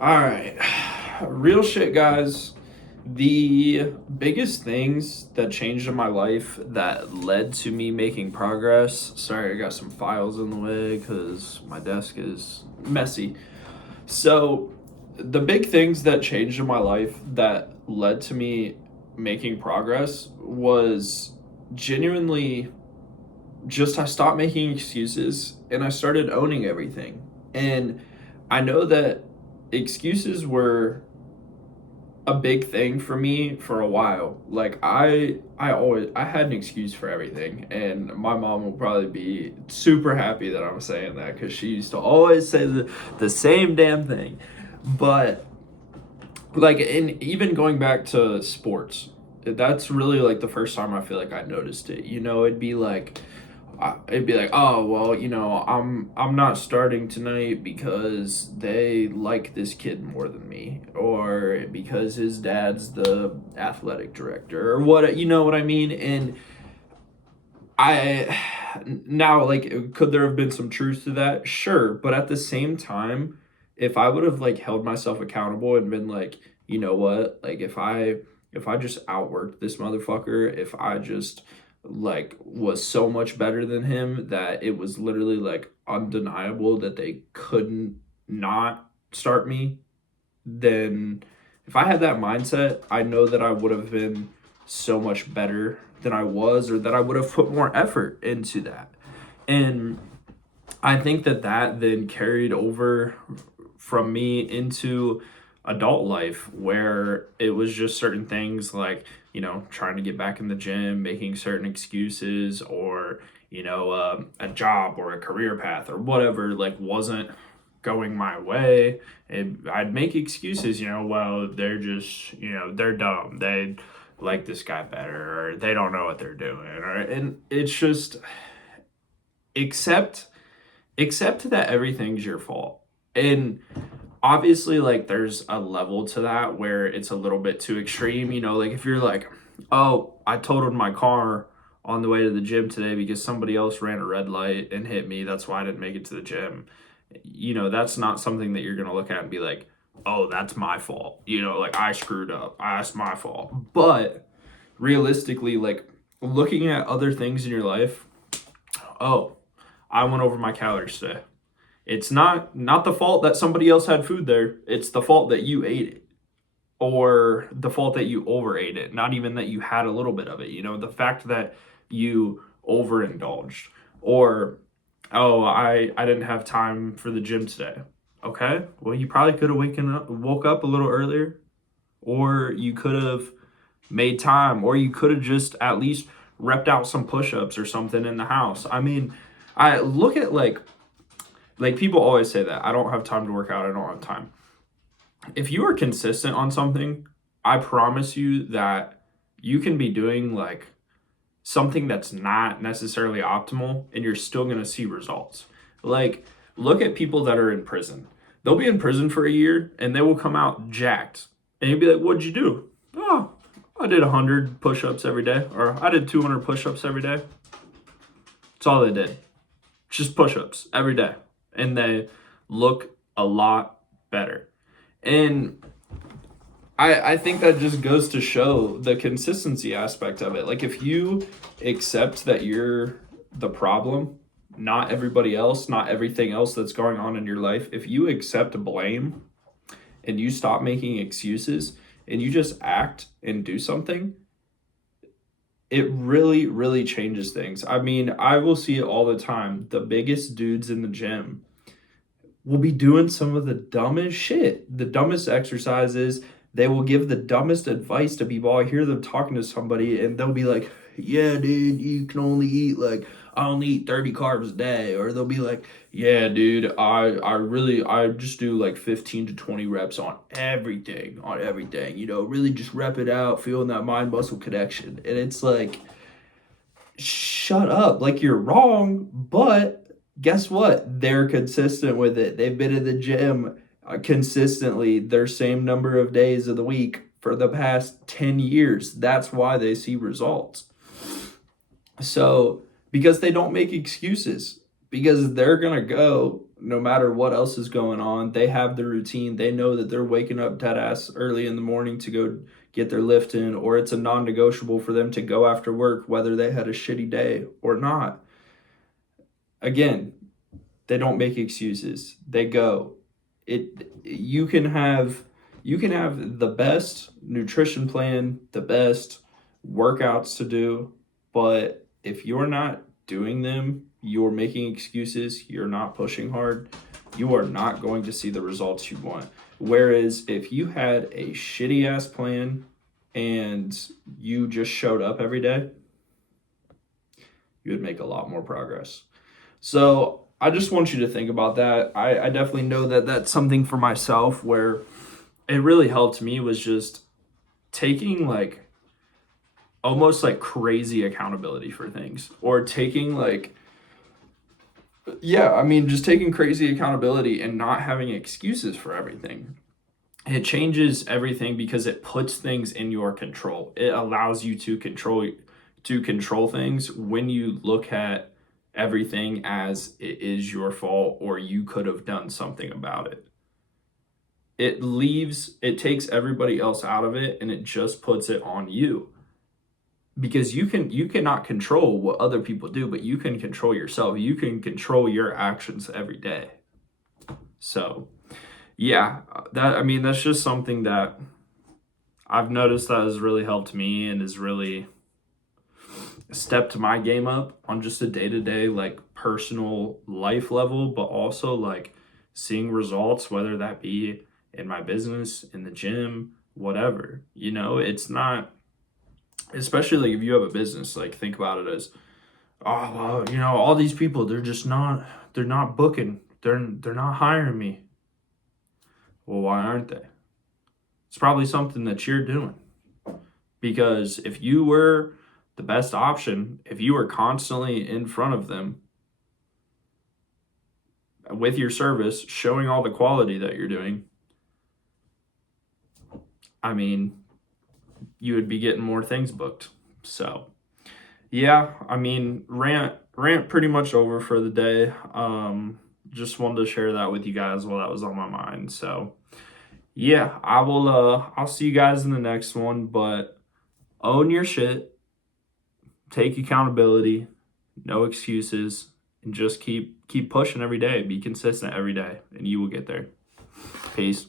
All right. Real shit, guys. The biggest things that changed in my life that led to me making progress. Sorry, I got some files in the way because my desk is messy. So, the big things that changed in my life that led to me making progress was genuinely just I stopped making excuses and I started owning everything. And I know that excuses were a big thing for me for a while. Like I had an excuse for everything, and my mom will probably be super happy that I'm saying that because she used to always say the same damn thing. But like, and even going back to sports, that's really like the first time I feel like I noticed it. It'd be like, oh well, I'm not starting tonight because they like this kid more than me, or because his dad's the athletic director, or what you know what I mean. And I now like, could there have been some truth to that? Sure, but at the same time, if I would have like held myself accountable and been like, you know what, like if I just outworked this motherfucker, if I just like was so much better than him that it was literally like undeniable that they couldn't not start me, then if I had that mindset, I know that I would have been so much better than I was, or that I would have put more effort into that. And I think that that then carried over from me into adult life, where it was just certain things like, trying to get back in the gym, making certain excuses, or, a job or a career path or whatever, like, wasn't going my way. And I'd make excuses, well, they're just, they're dumb. They like this guy better, or they don't know what they're doing. And it's just accept accept that everything's your fault. And obviously, like, there's a level to that where it's a little bit too extreme, like if you're like, oh, I totaled my car on the way to the gym today because somebody else ran a red light and hit me, that's why I didn't make it to the gym. That's not something that you're going to look at and be like, oh, that's my fault, like I screwed up, that's my fault. But realistically, like, looking at other things in your life, oh, I went over my calories today. It's not the fault that somebody else had food there. It's the fault that you ate it, or the fault that you overate it. Not even that you had a little bit of it. The fact that you overindulged, or, oh, I didn't have time for the gym today. Okay, well, you probably could have woke up a little earlier, or you could have made time, or you could have just at least repped out some push-ups or something in the house. I mean, I look at like people always say that I don't have time to work out, I don't have time. If you are consistent on something, I promise you that you can be doing like something that's not necessarily optimal and you're still going to see results. Like, look at people that are in prison. They'll be in prison for a year and they will come out jacked. And you'll be like, what'd you do? Oh, I did 100 push ups every day, or I did 200 push ups every day. That's all they did. Just push ups every day. And they look a lot better. And I think that just goes to show the consistency aspect of it. Like, if you accept that you're the problem, not everybody else, not everything else that's going on in your life, if you accept blame and you stop making excuses and you just act and do something, it really, really changes things. I mean, I will see it all the time. The biggest dudes in the gym will be doing some of the dumbest shit, the dumbest exercises. They will give the dumbest advice to people. I hear them talking to somebody and they'll be like, yeah, dude, you can only eat like, I only eat 30 carbs a day. Or they'll be like, yeah, dude, I just do like 15 to 20 reps on everything, really just rep it out, feeling that mind muscle connection. And it's like, shut up. Like, you're wrong, but guess what? They're consistent with it. They've been in the gym consistently their same number of days of the week for the past 10 years. That's why they see results. So, because they don't make excuses, because they're going to go no matter what else is going on. They have the routine. They know that they're waking up dead ass early in the morning to go get their lift in, or it's a non-negotiable for them to go after work, whether they had a shitty day or not. Again, they don't make excuses. They go. It you can have the best nutrition plan, the best workouts to do, but if you're not doing them, you're making excuses, you're not pushing hard, you are not going to see the results you want. Whereas if you had a shitty ass plan and you just showed up every day, you would make a lot more progress. So I just want you to think about that. I definitely know that that's something for myself where it really helped me was just taking like almost like crazy accountability for things, or taking like, yeah, I mean, just taking crazy accountability and not having excuses for everything. It changes everything because it puts things in your control. It allows you to control things when you look at everything as it is your fault or you could have done something about it. It takes everybody else out of it and it just puts it on you. Because you cannot control what other people do, but you can control yourself. You can control your actions every day. So, yeah, that's just something that I've noticed that has really helped me and has really stepped my game up on just a day-to-day like personal life level, but also like seeing results, whether that be in my business, in the gym, whatever. It's not, especially like if you have a business, like think about it as, oh well, all these people, they're not booking, they're not hiring me. Well, why aren't they? It's probably something that you're doing. Because if you were the best option, if you were constantly in front of them with your service, showing all the quality that you're doing, I mean, you would be getting more things booked. So, yeah, I mean, rant pretty much over for the day. Just wanted to share that with you guys while that was on my mind. So, yeah, I'll see you guys in the next one, but own your shit, take accountability, no excuses, and just keep pushing every day. Be consistent every day, and you will get there. Peace.